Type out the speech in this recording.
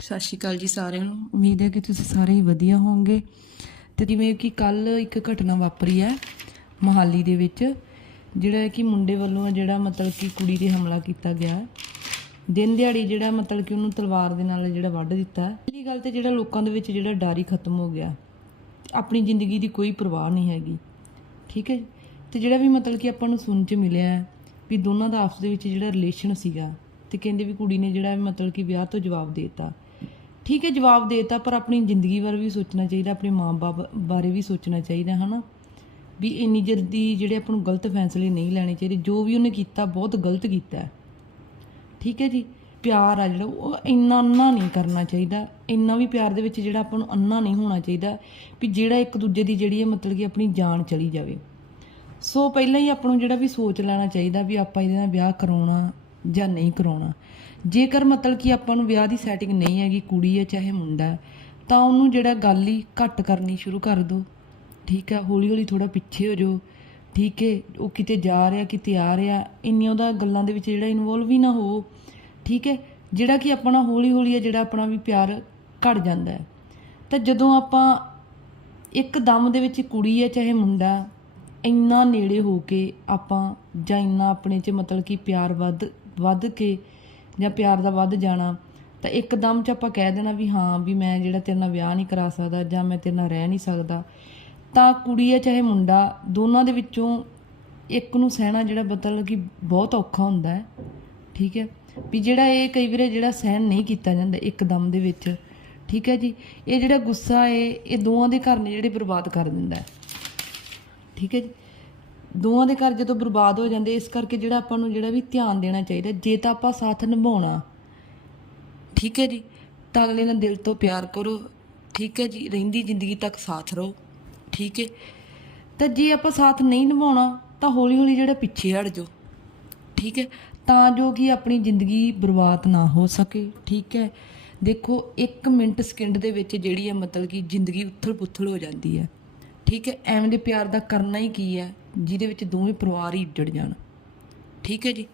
ਸਤਿ ਸ਼੍ਰੀ ਅਕਾਲ ਜੀ ਸਾਰਿਆਂ ਨੂੰ। ਉਮੀਦ ਹੈ ਕਿ ਤੁਸੀਂ ਸਾਰੇ ਹੀ ਵਧੀਆ ਹੋਵੋਗੇ। ਤੇ ਜਿਵੇਂ ਕਿ ਕੱਲ ਇੱਕ ਘਟਨਾ ਵਾਪਰੀ ਹੈ ਮਹਾਲੀ ਦੇ ਵਿੱਚ, ਜਿਹੜਾ ਕਿ ਮੁੰਡੇ ਵੱਲੋਂ ਜਿਹੜਾ ਮਤਲਬ ਕਿ ਕੁੜੀ ਤੇ ਹਮਲਾ ਕੀਤਾ ਗਿਆ ਦਿਨ ਦਿਹਾੜੀ ਜਿਹੜਾ ਮਤਲਬ ਕਿ ਉਹਨੂੰ ਤਲਵਾਰ ਦੇ ਨਾਲ ਜਿਹੜਾ ਵੱਢ ਦਿੱਤਾ ਪਹਿਲੀ ਗੱਲ ਤੇ ਜਿਹੜਾ ਲੋਕਾਂ ਦੇ ਵਿੱਚ ਜਿਹੜਾ ਡਰ ਹੀ ਖਤਮ ਹੋ ਗਿਆ। ਆਪਣੀ ਜ਼ਿੰਦਗੀ ਦੀ ਕੋਈ ਪਰਵਾਹ ਨਹੀਂ ਹੈਗੀ। ਠੀਕ ਹੈ ਜੀ? ਤੇ ਜਿਹੜਾ ਵੀ ਮਤਲਬ ਕਿ ਆਪਾਂ ਨੂੰ ਸੁਣ ਚ ਮਿਲਿਆ ਵੀ ਦੋਨਾਂ ਦਾ ਆਪਸ ਦੇ ਵਿੱਚ ਜਿਹੜਾ ਰਿਲੇਸ਼ਨ ਸੀਗਾ, ਤੇ ਕਹਿੰਦੇ ਵੀ ਕੁੜੀ ਨੇ ਜਿਹੜਾ ਮਤਲਬ ਕਿ ਵਿਆਹ ਤੋਂ ਜਵਾਬ ਦੇਤਾ। ਠੀਕ ਹੈ, ਜਵਾਬ ਦੇਤਾ, ਪਰ ਆਪਣੀ ਜ਼ਿੰਦਗੀ ਬਾਰੇ ਵੀ ਸੋਚਣਾ ਚਾਹੀਦਾ, ਆਪਣੇ ਮਾਂ-ਬਾਪ ਬਾਰੇ ਵੀ ਸੋਚਣਾ ਚਾਹੀਦਾ, ਹਨਾ? ਵੀ ਇੰਨੀ ਜਲਦੀ ਜਿਹੜੇ ਆਪਾਂ ਨੂੰ ਗਲਤ ਫੈਸਲੇ ਨਹੀਂ ਲੈਣੇ ਚਾਹੀਦੇ, ਜੋ ਵੀ ਉਹਨੇ ਕੀਤਾ, ਬਹੁਤ ਗਲਤ ਕੀਤਾ ਠੀਕ ਹੈ ਜੀ? ਪਿਆਰ ਆ ਜਿਹੜਾ, ਉਹ ਇੰਨਾ ਅੰਨਾ ਨਹੀਂ ਕਰਨਾ ਚਾਹੀਦਾ। ਇੰਨਾ ਵੀ ਪਿਆਰ ਦੇ ਵਿੱਚ ਜਿਹੜਾ ਆਪਾਂ ਨੂੰ ਅੰਨਾ ਨਹੀਂ ਹੋਣਾ ਚਾਹੀਦਾ, ਵੀ ਜਿਹੜਾ ਇੱਕ ਦੂਜੇ ਦੀ ਜਿਹੜੀ ਹੈ, ਮਤਲਬ ਕਿ ਆਪਣੀ ਜਾਨ ਚਲੀ ਜਾਵੇ। ਸੋ ਪਹਿਲਾਂ ਹੀ ਆਪਾਂ ਨੂੰ ਜਿਹੜਾ ਵੀ ਸੋਚ ਲੈਣਾ ਚਾਹੀਦਾ, ਵੀ ਆਪਾਂ ਇਹਦੇ ਨਾਲ ਵਿਆਹ ਕਰਾਉਣਾ ਜਾਂ ਨਹੀਂ ਕਰਾਉਣਾ। ਜੇਕਰ ਮਤਲਬ ਕਿ ਆਪਾਂ ਨੂੰ ਵਿਆਹ ਦੀ ਸੈਟਿੰਗ ਨਹੀਂ ਹੈਗੀ, ਕੁੜੀ ਹੈ ਚਾਹੇ ਮੁੰਡਾ ਤਾਂ ਉਹਨੂੰ ਜਿਹੜਾ ਗੱਲ ਹੀ ਘੱਟ ਕਰਨੀ ਸ਼ੁਰੂ ਕਰ ਦਿਓ ਠੀਕ ਹੈ ਹੌਲੀ ਹੌਲੀ ਥੋੜਾ ਪਿੱਛੇ ਹੋ ਜਾਓ। ਠੀਕ ਹੈ, ਉਹ ਕਿਤੇ ਜਾ ਰਿਹਾ, ਕਿਤੇ ਆ ਰਿਹਾ, ਇੰਨੀਆਂ ਉਹਦਾ ਗੱਲਾਂ ਦੇ ਵਿੱਚ ਜਿਹੜਾ ਇਨਵੋਲਵ ਹੀ ਨਾ ਹੋ। ਠੀਕ ਹੈ, ਜਿਹੜਾ ਕਿ ਆਪਣਾ ਹੌਲੀ ਹੌਲੀ ਹੈ, ਜਿਹੜਾ ਆਪਣਾ ਵੀ ਪਿਆਰ ਘਟ ਜਾਂਦਾ ਹੈ। ਤਾਂ ਜਦੋਂ ਆਪਾਂ ਇੱਕ ਦਮ ਦੇ ਵਿੱਚ ਕੁੜੀ ਹੈ, ਚਾਹੇ ਮੁੰਡਾ ਇੰਨਾ ਨੇੜੇ ਹੋ ਕੇ ਆਪਾਂ ਜਾਂ ਇੰਨਾ ਆਪਣੇ 'ਚ ਮਤਲਬ ਕਿ ਪਿਆਰ ਵੱਧ ਵੱਧ ਕੇ ਜਾਂ ਪਿਆਰ ਦਾ ਵੱਧ ਜਾਣਾ, ਤਾਂ ਇੱਕਦਮ 'ਚ ਆਪਾਂ ਕਹਿ ਦੇਣਾ ਵੀ ਹਾਂ, ਵੀ ਮੈਂ ਜਿਹੜਾ ਤੇਰੇ ਨਾਲ ਵਿਆਹ ਨਹੀਂ ਕਰਾ ਸਕਦਾ ਜਾਂ ਮੈਂ ਤੇਰੇ ਨਾਲ ਰਹਿ ਨਹੀਂ ਸਕਦਾ, ਤਾਂ ਕੁੜੀ ਹੈ ਚਾਹੇ ਮੁੰਡਾ, ਦੋਨਾਂ ਦੇ ਵਿੱਚੋਂ ਇੱਕ ਨੂੰ ਸਹਿਣਾ ਜਿਹੜਾ ਮਤਲਬ ਕਿ ਬਹੁਤ ਔਖਾ ਹੁੰਦਾ ਹੈ, ਠੀਕ ਹੈ? ਵੀ ਜਿਹੜਾ ਇਹ ਕਈ ਵਾਰ ਜਿਹੜਾ ਸਹਿਣ ਨਹੀਂ ਕੀਤਾ ਜਾਂਦਾ ਇੱਕਦਮ ਦੇ ਵਿੱਚ, ਠੀਕ ਹੈ ਜੀ? ਇਹ ਜਿਹੜਾ ਗੁੱਸਾ ਹੈ, ਇਹ ਦੋਵਾਂ ਦੇ ਘਰ ਨੇ ਜਿਹੜੇ ਬਰਬਾਦ ਕਰ ਦਿੰਦਾ ਹੈ। ਠੀਕ ਹੈ ਜੀ? ਦੋਵਾਂ ਦੇ ਘਰ ਜਦੋਂ ਬਰਬਾਦ ਹੋ ਜਾਂਦੇ, ਇਸ ਕਰਕੇ ਜਿਹੜਾ ਆਪਾਂ ਨੂੰ ਜਿਹੜਾ ਵੀ ਧਿਆਨ ਦੇਣਾ ਚਾਹੀਦਾ, ਜੇ ਤਾਂ ਆਪਾਂ ਸਾਥ ਨਿਭਾਉਣਾ, ਠੀਕ ਹੈ ਜੀ? ਤਾਂ ਅਗਲੇ ਨਾਲ ਦਿਲ ਤੋਂ ਪਿਆਰ ਕਰੋ, ਠੀਕ ਹੈ ਜੀ? ਰਹਿੰਦੀ ਜ਼ਿੰਦਗੀ ਤੱਕ ਸਾਥ ਰਹੋ, ਠੀਕ ਹੈ? ਤਾਂ ਜੇ ਆਪਾਂ ਸਾਥ ਨਹੀਂ ਨਿਭਾਉਣਾ, ਤਾਂ ਹੌਲੀ ਹੌਲੀ ਜਿਹੜਾ ਪਿੱਛੇ ਹਟ ਜਾਓ, ਠੀਕ ਹੈ? ਤਾਂ ਜੋ ਕਿ ਆਪਣੀ ਜ਼ਿੰਦਗੀ ਬਰਬਾਦ ਨਾ ਹੋ ਸਕੇ, ਠੀਕ ਹੈ? ਦੇਖੋ 1 ਮਿੰਟ ਸਕਿੰਟ ਦੇ ਵਿੱਚ ਜਿਹੜੀ ਹੈ ਮਤਲਬ ਕਿ ਜ਼ਿੰਦਗੀ ਉੱਥਲ ਪੁੱਥਲ ਹੋ ਜਾਂਦੀ ਹੈ। ਠੀਕ ਹੈ, ਐਵੇਂ ਦੇ ਪਿਆਰ ਦਾ ਕਰਨਾ ਹੀ ਕੀ ਹੈ? ਜਿਹਦੇ ਵਿੱਚ ਦੋਵੇਂ ਪਰਿਵਾਰ ਹੀ ਉੱਜੜ ਜਾਣ। ਠੀਕ ਹੈ ਜੀ?